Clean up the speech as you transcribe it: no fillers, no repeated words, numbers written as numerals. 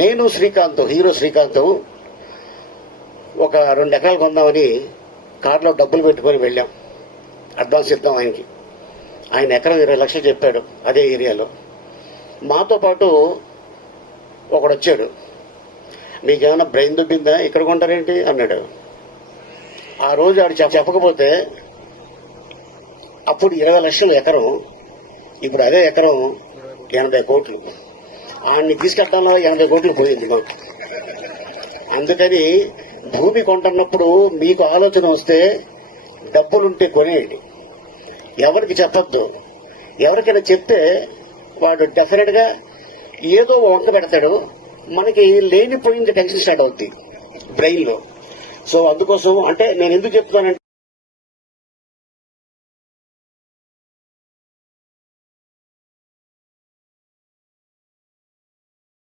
నేను శ్రీకాంత్, హీరో శ్రీకాంత్ ఒక 2 ఎకరాలు కొందామని కారులో డబ్బులు పెట్టుకొని వెళ్ళాం. అడ్వాన్స్ ఇద్దాం ఆయనకి. ఆయన ఎకరం 20 లక్షలు చెప్పాడు అదే ఏరియాలో. మాతో పాటు ఒకడు వచ్చాడు. మీకేమైనా బ్రెయిన్ దుబ్బిందా, ఇక్కడ కొంటారేంటి అన్నాడు. ఆ రోజు ఆడు చెప్పకపోతే అప్పుడు 20 లక్షలు ఎకరం, ఇప్పుడు అదే ఎకరం 80 కోట్లు. ఆయన్ని తీసుకెళ్ళడంలో 80 కోట్లు పోయింది మాకు. అందుకని భూమి కొంటున్నప్పుడు మీకు ఆలోచన వస్తే డబ్బులుంటే కొనేయండి, ఎవరికి చెప్పొద్దు. ఎవరికైనా చెప్తే వాడు డెఫినెట్ గా ఏదో వంక పెడతాడు, మనకి లేనిపోయింది టెన్షన్ స్టార్ట్ అవుద్ది బ్రెయిన్ లో. సో అందుకోసం అంటే నేను ఎందుకు చెప్తున్నానంటే